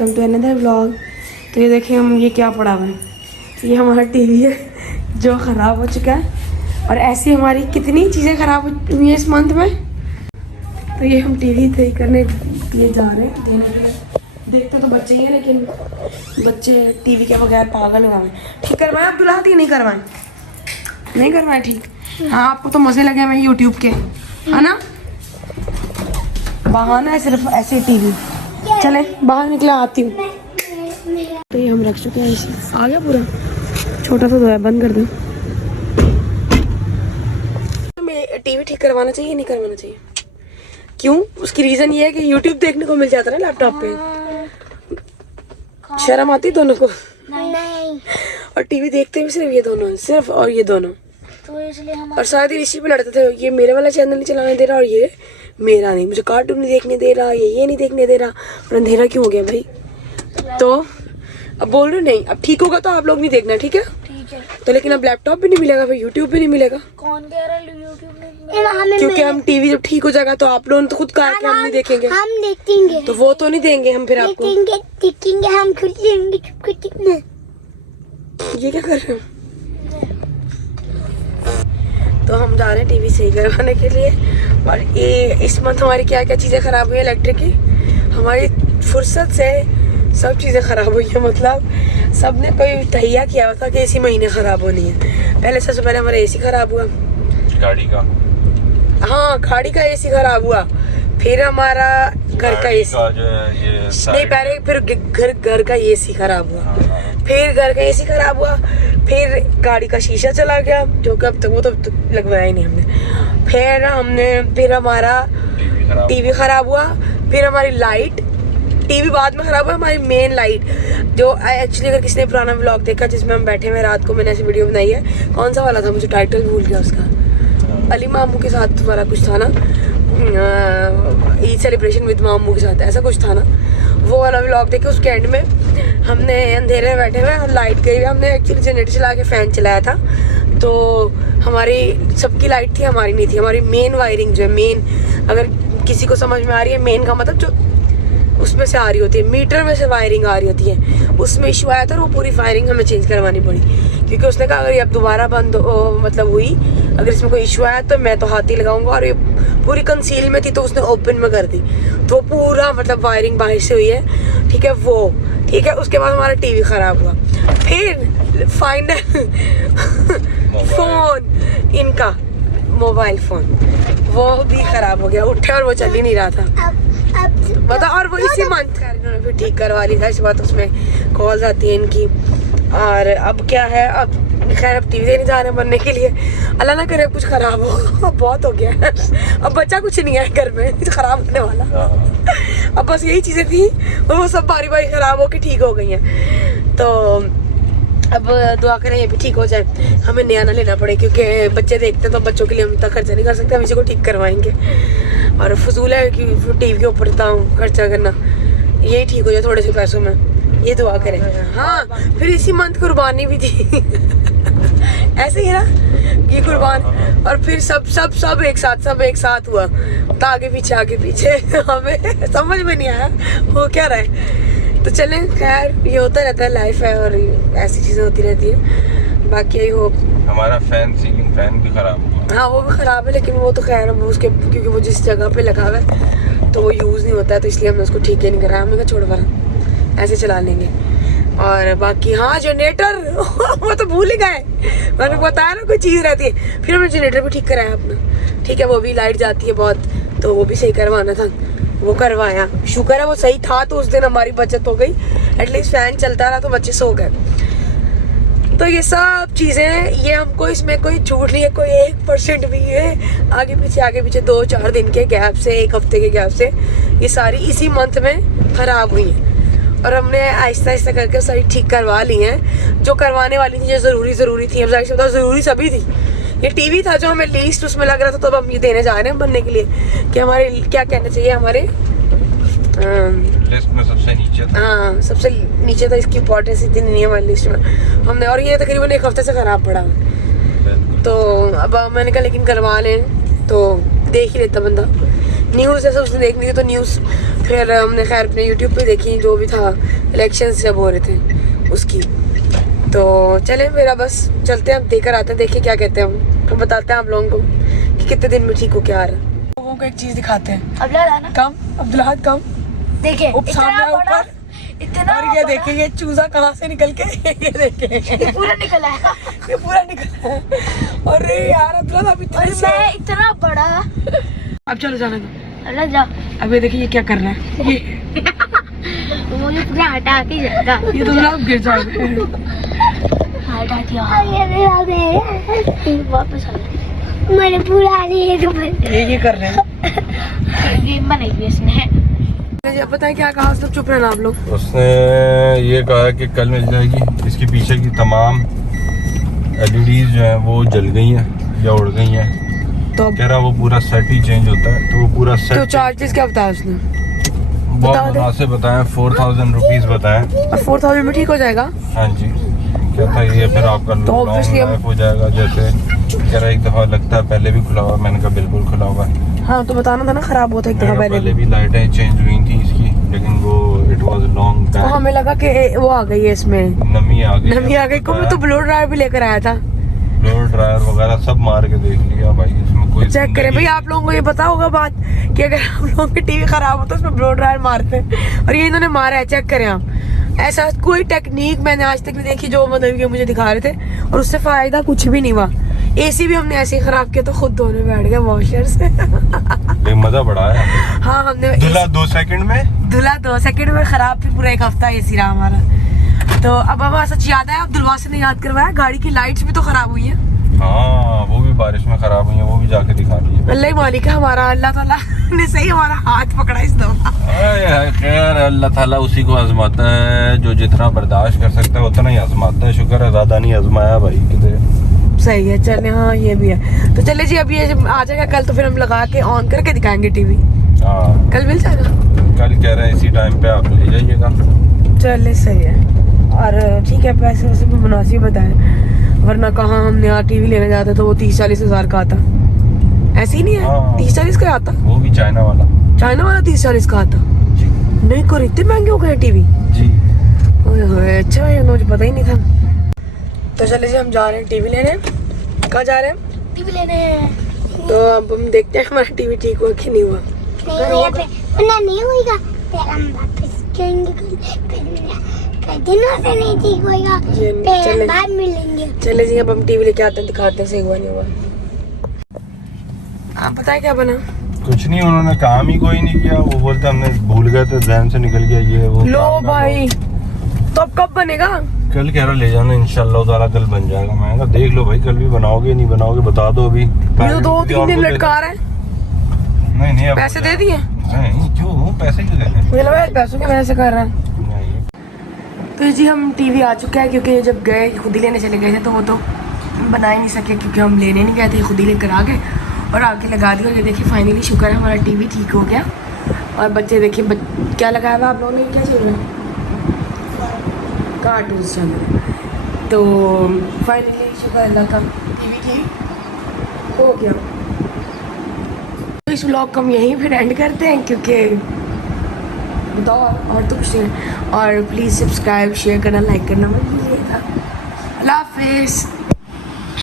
Welcome to another vlog. तो ये देखिए हम ये क्या पड़ा हुआ है, ये हमारा टीवी है जो ख़राब हो चुका है। और ऐसी हमारी कितनी चीज़ें ख़राब हुई हैं इस मंथ में। तो ये हम टीवी सही करने लिए जा रहे हैं, देने के लिए। देखते तो बच्चे ही हैं, लेकिन बच्चे टीवी के बगैर पागल हुए हैं। ठीक करवाएं अब्दुल्ला? नहीं करवाएं, नहीं करवाएं ठीक। हाँ आपको तो मज़े लगे हमें यूट्यूब के, है ना? बहाना है सिर्फ ऐसे टीवी। चले बाहर निकला, आती हूँ। तो ये हम रख चुके हैं इसे, आ गया पूरा छोटा सा, तो है बंद कर दो। तो टीवी ठीक करवाना चाहिए नहीं करवाना चाहिए? क्यों? उसकी रीजन ये है कि यूट्यूब देखने को मिल जाता है ना लैपटॉप पे। शर्म आती दोनों को? नहीं। और टीवी देखते भी सिर्फ ये दोनों, सिर्फ और ये दोनों। तो इसलिए हम और सारे दिन इसी पे लड़ते थे, ये मेरे वाला चैनल नहीं चलाने दे रहा और ये मेरा नहीं, मुझे कार्टून नहीं देखने दे रहा, ये नहीं देखने दे रहा। और अंधेरा क्यों हो गया भाई? तो अब बोल रहे नहीं, अब ठीक होगा तो आप लोग नहीं देखना, ठीक है? ठीक है। तो लेकिन अब लैपटॉप भी नहीं मिलेगा, फिर यूट्यूब भी नहीं मिलेगा। कौन कह रहा है यूट्यूब में? क्योंकि हम टीवी जब ठीक हो जाएगा तो आप लोगों ने तो खुद कहा कि हम नहीं देखेंगे। हम देखेंगे। तो वो तो नहीं देंगे हम फिर आपको। देखेंगे हम खुद देंगे, चुप। ये क्या कर रहे हो? तो हम जा रहे हैं टीवी सही करवाने के लिए। और ये इस मंथ हमारी क्या क्या चीज़ें ख़राब हुई है इलेक्ट्रिक की, हमारी फुर्सत से सब चीज़ें ख़राब हुई है। मतलब सब ने कोई तहिया किया हुआ था कि इसी महीने ख़राब होनी है। पहले सबसे पहले हमारा एसी ख़राब हुआ, गाड़ी का। हाँ गाड़ी का एसी ख़राब हुआ। फिर हमारा घर का एसी नहीं, पहले फिर घर का एसी ख़राब हुआ। फिर घर का एसी ख़राब हुआ। फिर गाड़ी का शीशा चला गया, जो कि अब तक वो तो लगवाया ही नहीं हमने। फिर हमारा टीवी ख़राब हुआ। फिर हमारी लाइट, टीवी बाद में ख़राब हुआ, हमारी मेन लाइट जो एक्चुअली अगर किसी ने पुराना व्लॉग देखा जिसमें हम बैठे हुए रात को, मैंने ऐसी वीडियो बनाई है। कौन सा वाला था, मुझे टाइटल भूल गया उसका। अली मामू के साथ वाला कुछ था ना, ईद सेलिब्रेशन विद मामू के साथ, ऐसा कुछ था ना। वो वाला व्लॉग देखे, उसके एंड में हमने अंधेरे में बैठे हुए और लाइट गई हुई। हमने एक्चुअली जनरेटर चला के फ़ैन चलाया था, तो हमारी सबकी लाइट थी, हमारी नहीं थी। हमारी मेन वायरिंग जो है, मेन अगर किसी को समझ में आ रही है, मेन का मतलब जो उसमें से आ रही होती है, मीटर में से वायरिंग आ रही होती है, उसमें इशू आया था और वो पूरी वायरिंग हमें चेंज करवानी पड़ी। क्योंकि उसने कहा अगर ये अब दोबारा बंद मतलब हुई, अगर इसमें कोई इशू आया तो मैं तो हाथ ही लगाऊंगा। और ये पूरी कंसील में थी तो उसने ओपन में कर दी, तो पूरा मतलब वायरिंग बाहर से हुई है, ठीक है वो, ठीक है। उसके बाद हमारा टीवी ख़राब हुआ। फिर फाइनल फोन, इनका मोबाइल फ़ोन, वो भी ख़राब हो गया, उठे और वो चल ही नहीं रहा था मतलब। और वो इसी मंथ का इन्होंने फिर ठीक करवा ली था। इस बात उसमें कॉल्स आती है इनकी। और अब क्या है, अब खैर अब टीवी नहीं जा रहे बनने के लिए, अल्लाह ना करे कुछ ख़राब हो। बहुत हो गया है, अब बच्चा कुछ नहीं है घर में कुछ ख़राब होने वाला। अब बस यही चीज़ें थी और वो सब बारी बारी ख़राब होकर ठीक हो गई हैं। तो अब दुआ करें ये भी ठीक हो जाए, हमें नया ना लेना पड़े। क्योंकि बच्चे देखते हैं तो बच्चों के लिए हम इतना खर्चा नहीं कर सकते, हम इसी को ठीक करवाएंगे। और फजूल है कि टीवी के ऊपर इतना खर्चा करना, यही ठीक हो जाए थोड़े से पैसों में, ये दुआ करें। हाँ फिर इसी मंथ कुर्बानी भी थी ऐसे ही ना, ये कुर्बान। और फिर सब एक साथ हुआ, तो आगे पीछे हमें समझ में नहीं आया वो क्या रहा है। तो चलें, खैर ये होता रहता है, लाइफ है और ऐसी चीज़ें होती रहती है। बाकी यही होप। हमारा सीलिंग फैन भी खराब हुआ। हाँ वो भी ख़राब है, लेकिन वो तो खैर उसके क्योंकि वो जिस जगह पे लगा हुआ है तो वो यूज़ नहीं होता है, तो इसलिए हमने उसको ठीक ही नहीं कराया। हमने कहा छोड़ वाला ऐसे चला लेंगे। और बाकी हाँ जनरेटर वो तो भूल ही गए, मैंने बताया ना कोई चीज़ रहती है। फिर हमने जनरेटर भी ठीक कराया अपना, ठीक है। वो भी लाइट जाती है बहुत, तो वो भी सही करवाना था, वो करवाया। शुक्र है वो सही था, तो उस दिन हमारी बचत हो गई, एटलीस्ट फ़ैन चलता रहा तो बच्चे सो गए। तो ये सब चीज़ें, ये हमको इसमें कोई झूठ नहीं है, कोई 1% भी है। आगे पीछे 2-4 दिन के गैप से, 1 हफ्ते के गैप से ये सारी इसी मंथ में ख़राब हुई हैं। और हमने आहिस्ता करके सारी ठीक करवा ली हैं, जो करवाने वाली थी, जो ज़रूरी थी। अब जाहिर सी बात है ज़रूरी सभी थी। ये टीवी था जो हमें लीस्ट उसमें लग रहा था, तो अब हम ये देने जा रहे हैं बनने के लिए कि हमारे क्या कहना चाहिए, हमारे लिस्ट में सबसे नीचे था। हाँ सबसे नीचे था, इसकी इंपॉर्टेंस इतनी नहीं है हमारी लिस्ट में हमने। और ये तकरीबन 1 हफ्ते से ख़राब पड़ा, तो अब मैंने कहा लेकिन करवा लें, तो देख ही लेता बंदा। न्यूज़ जैसे उसने देखनी थी तो न्यूज़ फिर हमने खैर अपने यूट्यूब पे देखी जो भी था, इलेक्शंस जब हो रहे थे उसकी। तो चले मेरा बस चलते हैं, हम देकर आते हैं, देखिए क्या कहते हैं हम बताते हैं आप लोगों को कि कितने दिन में ठीक हो क्या आ रहा है। लोगों को एक चीज़ दिखाते हैं। अब कम अब्दुल्लाह कम देखिए सामने ऊपर इतना और ये देखिए ये चूजा कहाँ से निकल के ये देखिए पूरा निकला है। ये पूरा निकला है। अरे यार अब्दुल्लाह अभी और मैं इतना बड़ा। अब चलो जाने दो। अल्लाह जा, अब ये देखिए ये क्या कर रहा है, ये मुझे पूरा हटा के जाएगा। ये तो आप गिर जाओगे। हटा दिया वापस आ गया। मैंने पूरा ये कर रहे हैं। गेम बनाई हुई इसने। मुझे पता है क्या कहा, सब चुप रहना आप लोग। उसने ये कहा कि कल मिल जाएगी, इसके पीछे की तमाम LEDs जो हैं वो जल गई हैं या उड़ गई हैं। तो कह रहा वो पूरा सेट ही चेंज होता है, तो वो पूरा तो सेट चार्जेस क्या बताया उसने? बहुत बता दे। मुनासिब बताएं, 4000 रुपीज बताएं। और 4000 में ठीक हो जाएगा? हाँ जी, कहता है ये फिर आपका तो obviously लॉन्ग लाइफ हो जाएगा। जैसे कह रहा एक दफ़ा लगता है पहले भी खुला हुआ, मैंने कहा बिल्कुल खुला हुआ है। हाँ तो बताना था ना, खराब होता एक दफा मैंने कहा पहले पहले भी। भी लाइटें चेंज हुई थी इसकी, लेकिन वो इट वाज लॉन्ग तो टाइम, हमें लगा कि वो आ गई है इसमें, नमी आ गई। नमी आ गई। को मैं तो ब्लो ड्रायर भी लेकर आया था, ब्लो ड्रायर वगैरह सब मार के देख लिया भाई, इसमें कोई चेक करें भाई। आप लोगों को ये पता होगा बात कि अगर आप लोगों की टीवी खराब हो तो उसमें ब्लो ड्रायर मारते हैं, और ये इन्होंने मारा है। चेक करें आप, ऐसा कोई टेक्निक मैंने आज तक नहीं देखी जो मतलब कि मुझे दिखा रहे थे, और उससे फायदा कुछ भी नहीं हुआ। AC भी हमने ऐसे ही खराब किया तो खुद धोने बैठ गए वॉशर से। ये मजा बड़ा है। हाँ हमने धुला 2 सेकंड में, धुला 2 सेकंड में, खराब फिर पूरा एक हफ्ता AC रहा हमारा। तो अब हमें सच याद आया, अब्दुल्ला से ने याद करवाया, गाड़ी की लाइट्स भी तो खराब हुई है। हाँ वो भी बारिश में खराब हुई है, वो भी जाके दिखा दी है। अल्लाह ही मालिक है हमारा, अल्लाह ताला ने सही हमारा हाथ पकड़ा इस दफा। खैर अल्लाह ताला उसी को आजमाता है, जो जितना बर्दाश्त कर सकता है उतना ही आजमाता है। शुक्र है ज्यादा नहीं आजमाया भाई किधर। सही है, चले हाँ ये भी है। तो चले जी, अब ये जब आ जाएगा कल तो फिर हम लगा के ऑन करके दिखाएंगे टीवी। हाँ कल मिल जाएगा, कल कह रहे हैं इसी टाइम पे आप ले जाइएगा। चले सही है। और ठीक है, पैसे वैसे भी मुनासिब बताए, वरना कहाँ हमने यहाँ टीवी लेने जाते तो वो 30-40 हज़ार का आता। ऐसे ही नहीं है, हाँ। 30-40 का आता, वो भी चाइना वाला। चाइना वाला 30-40 का आता। जी नहीं कर इतने महंगे हो गए टीवी। जी। ओए होए, अच्छा है, मुझे पता ही नहीं था। तो चले जी हम जा रहे हैं टीवी लेने। कहाँ जा रहे हैं? टीवी लेने। तो अब हम देखते हैं हमारा टीवी ठीक हुआ कि नहीं हुआ। नहीं होगा फिर हम वापस जाएंगे, कल दिनों से नहीं ठीक होगा, ये फिर चले। हम बाद में लेंगे। चले जी अब हम टीवी लेके आते हैं, दिखाते हैं सही हुआ नहीं हुआ। आप बताएं क्या बना? कुछ नहीं, उन्होंने काम ही कोई नहीं किया। वो बोलते हमने भूल गए थे, ज़हन से निकल गया ये वो। लो काम ना भाई, तो अब कब बनेगा? कल कह रहा ले जाना, इंशाल्लाह ताला कल बन जाएगा। मैं कहा देख लो भाई, कल भी बनाओगे नहीं बनाओगे बता दो अभी। ये तो 2-3 दिन लटका रहा है। नहीं अब पैसे दे दिए? नहीं, क्यों पैसे क्यों देने? मुझे लगा यार पैसों की वजह से कर रहा है। नहीं। तो जी हम टीवी आ चुके हैं, क्योंकि जब गए खुद ही लेने चले गए थे तो वो तो बना ही नहीं सके, क्योंकि हम लेने नहीं गए थे, खुद ही लेकर आ गए और आके लगा दिया। ये देखिए फाइनली शुक्र है हमारा टीवी ठीक हो गया। और बच्चे देखिए क्या लगाया हुआ आप लोगों ने, क्या चल रहा है? कार्टून चल रहे हैं। तो फाइनली शुक्र अल्लाह का टीवी ठीक हो गया। तो इस व्लॉग को हम यहीं फिर एंड करते हैं, क्योंकि बताओ और तो कुछ नहीं। और प्लीज़ सब्सक्राइब, शेयर करना, लाइक करना मत भूलिएगा। अल्लाह हाफिज़।